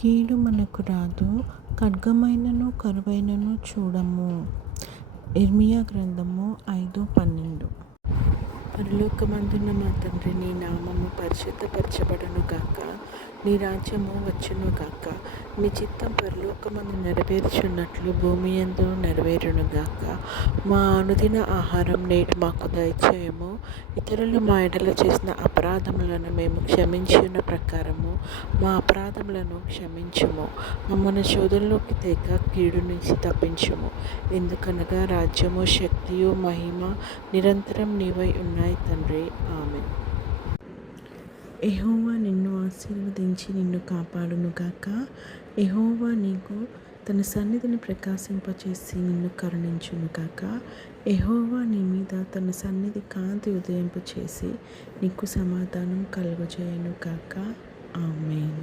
కీడు మనకు రాదు, ఖడ్గమైనను కరువైనను చూడము. ఇర్మియా గ్రంథము 5:12. పరలోకమందున్న మా తండ్రి, నీ నామము పరిశుద్ధపరచబడును గాక, నీ రాజ్యము వచ్చును గాక, నీ చిత్తం పరలోకమందు నెరవేర్చున్నట్లు భూమి యందు నెరవేరును గాక. మా అనుదిన ఆహారం నేడు మాకు దయచేయము. ఇతరులు మా ఎడల చేసిన అపరాధములను మేము క్షమించిన ప్రకారము మా అపరాధములను క్షమించుము. మమ్మల్ని శోధనలోకి తేక కీడు నుంచి తప్పించుము. ఎందుకనగా రాజ్యము, శక్తియు, మహిమ నిరంతరం నీవై ఉన్నాయి తండ్రి. ఆమేన్. యెహోవా నిన్ను ఆశీర్వదించి నిన్ను కాపాడునుగాక. యెహోవా నీకు తన సన్నిధిని ప్రకాశింపచేసి నిన్ను కరుణించునుగాక. యెహోవా నీ మీద తన సన్నిధి కాంతి ఉదయింపచేసి నీకు సమాధానం కలుగజేయునుగాక. ఆమేన్.